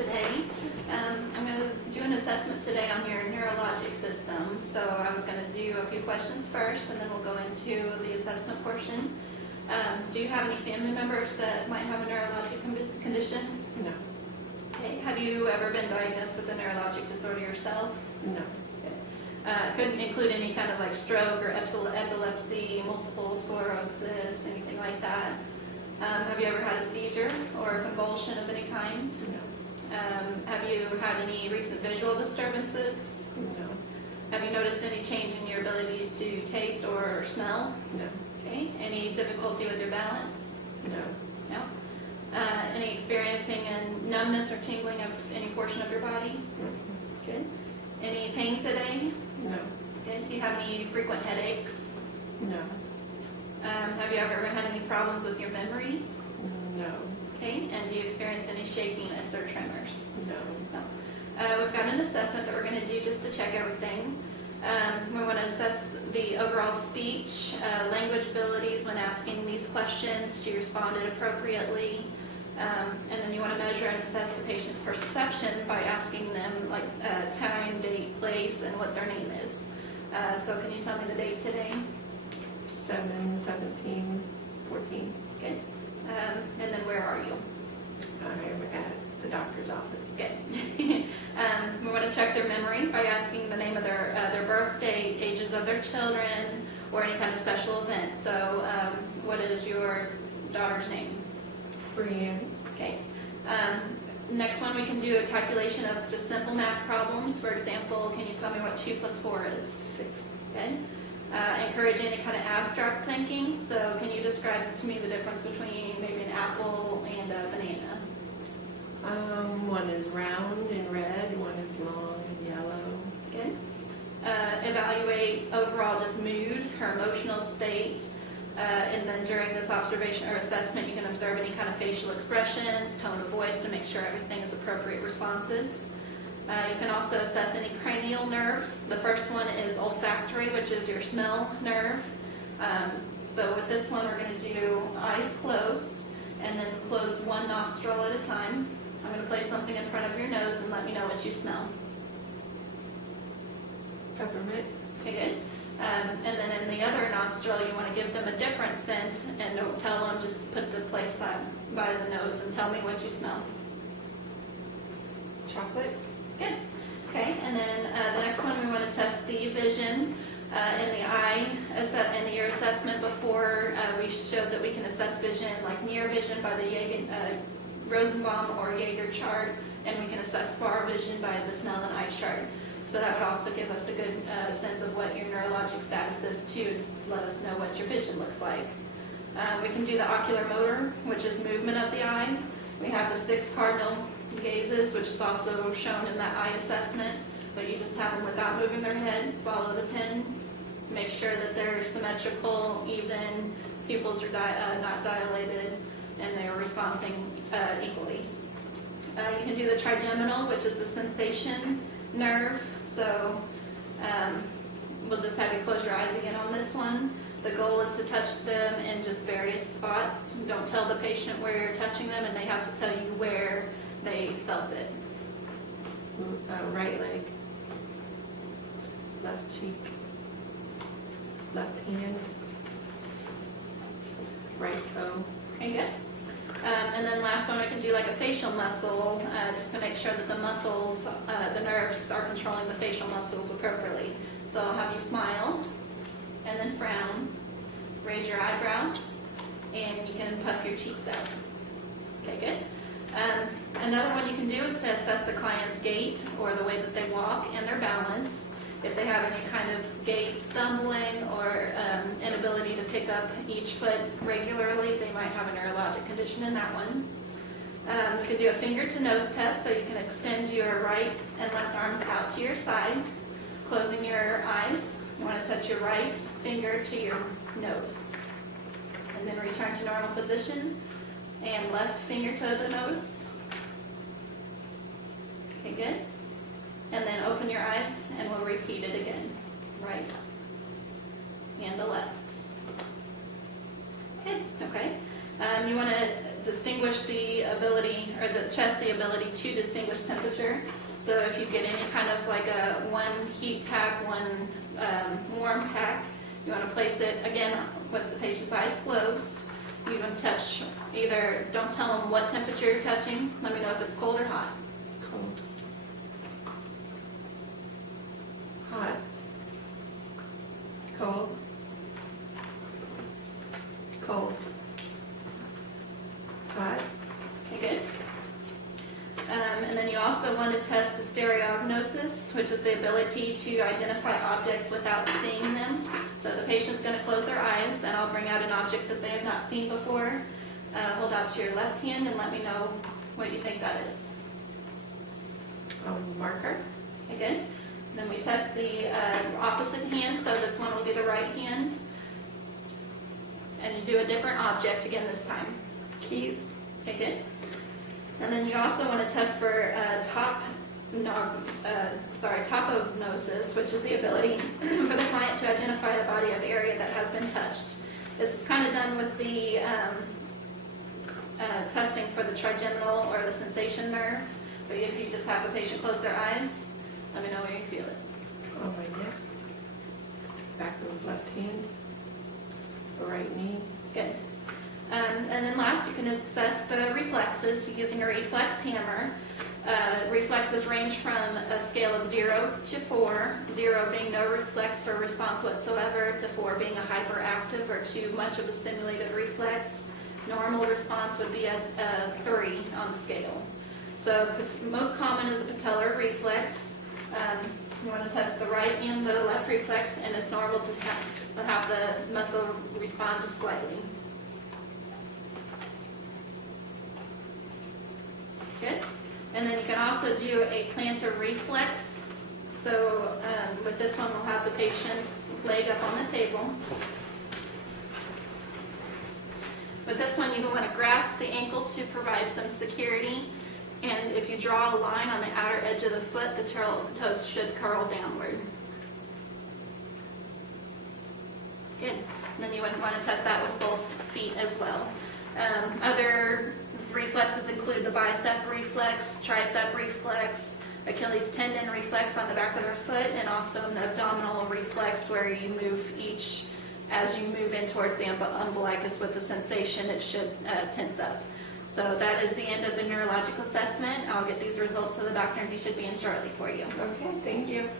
today. I'm going to do an assessment today on your neurologic system. So I was going to do a few questions first, and then we'll go into the assessment portion. Do you have any family members that might have a neurologic condition? No. Okay. Have you ever been diagnosed with a neurologic disorder yourself? No. Couldn't include any kind of like stroke or epilepsy, multiple sclerosis, anything like that. Have you ever had a seizure or a convulsion of any kind? No. Have you had any recent visual disturbances? No. Have you noticed any change in your ability to taste or smell? No. Okay. Any difficulty with your balance? No. No. Any experiencing a numbness or tingling of any portion of your body? Good. Any pain today? No. Good. Do you have any frequent headaches? No. Have you ever had any problems with your memory? No. Okay. And do you experience any shakiness or tremors? No. No. We've got an assessment that we're going to do just to check everything. We want to assess the overall speech, language abilities when asking these questions. She responded appropriately. And then you want to measure and assess the patient's perception by asking them like time, date, place, and what their name is. So can you tell me the date today? 7/17/14. Good. And then where are you? I'm at the doctor's office. Good. We want to check their memory by asking the name of their birth date, ages of their children, or any kind of special event. So what is your daughter's name? Brienne. Okay. Next one, we can do a calculation of just simple math problems. For example, can you tell me what 2 + 4 is? 6. Good. Encourage any kind of abstract thinking. So can you describe to me the difference between maybe an apple and a banana? One is round and red, one is long and yellow. Good. Evaluate overall just mood, her emotional state. And then during this observation or assessment, you can observe any kind of facial expressions, tone of voice to make sure everything is appropriate responses. You can also assess any cranial nerves. The first one is olfactory, which is your smell nerve. So with this one, we're going to do eyes closed and then close one nostril at a time. I'm going to place something in front of your nose and let me know what you smell. Peppermint. Okay, good. And then in the other nostril, you want to give them a different scent, and don't tell them, just put the place that by the nose and tell me what you smell. Chocolate. Good. Okay, and then the next one, we want to test the vision in the eye. In your assessment before, we showed that we can assess vision like near vision by the Rosenbaum or Jaeger chart, and we can assess far vision by the Snellen eye chart. So that would also give us a good sense of what your neurologic status is too. Just let us know what your vision looks like. We can do the ocular motor, which is movement of the eye. We have the 6 cardinal gazes, which is also shown in that eye assessment, but you just have them without moving their head. Follow the pin. Make sure that they're symmetrical, even, pupils are not dilated, and they are responding equally. You can do the trigeminal, which is the sensation nerve. So we'll just have you close your eyes again on this one. The goal is to touch them in just various spots. Don't tell the patient where you're touching them, and they have to tell you where they felt it. Right leg. Left cheek. Left hand. Right toe. Okay, good. And then last one, we can do like a facial muscle, just to make sure that the muscles, the nerves are controlling the facial muscles appropriately. So I'll have you smile, and then frown, raise your eyebrows, and you can puff your cheeks out. Okay, good. Another one you can do is to assess the client's gait, or the way that they walk, and their balance. If they have any kind of gait stumbling or inability to pick up each foot regularly, they might have a neurologic condition in that one. You can do a finger to nose test, so you can extend your right and left arms out to your sides, closing your eyes. You want to touch your right finger to your nose. And then return to normal position, and left finger to the nose. Okay, good. And then open your eyes, and we'll repeat it again. Right and the left. Okay. You want to distinguish the ability, or the chest the ability to distinguish temperature. So if you get any kind of like a one heat pack, one warm pack, you want to place it again with the patient's eyes closed. You can touch either, don't tell them what temperature you're touching. Let me know if it's cold or hot. Cold. Hot. Cold. Cold. Hot. Okay, good. And then you also want to test the stereognosis, which is the ability to identify objects without seeing them. So the patient's going to close their eyes, and I'll bring out an object that they have not seen before. Hold out your left hand and let me know what you think that is. Marker. Okay, good. Then we test the opposite hand, so this one will be the right hand. And you do a different object again this time. Keys. Okay, good. And then you also want to test for topognosis, which is the ability for the client to identify the body of area that has been touched. This was kind of done with the testing for the trigeminal or the sensation nerve. But if you just have the patient close their eyes, let me know where you feel it. On my neck. Back of the left hand. The right knee. Good. And then last, you can assess the reflexes using a reflex hammer. Reflexes range from a scale of 0 to 4, 0 being no reflex or response whatsoever, to 4 being a hyperactive or too much of a stimulated reflex. Normal response would be a 3 on the scale. So most common is a patellar reflex. You want to test the right and the left reflex, and it's normal to have the muscle respond just slightly. Good. And then you can also do a plantar reflex. So with this one, we'll have the patient's leg up on the table. With this one, you want to grasp the ankle to provide some security. And if you draw a line on the outer edge of the foot, the toes should curl downward. Good. And then you would want to test that with both feet as well. Other reflexes include the bicep reflex, tricep reflex, Achilles tendon reflex on the back of their foot, and also an abdominal reflex where you move each, as you move in towards the umbilicus with the sensation, it should tense up. So that is the end of the neurological assessment. I'll get these results to the doctor, and he should be in shortly for you. Okay, thank you.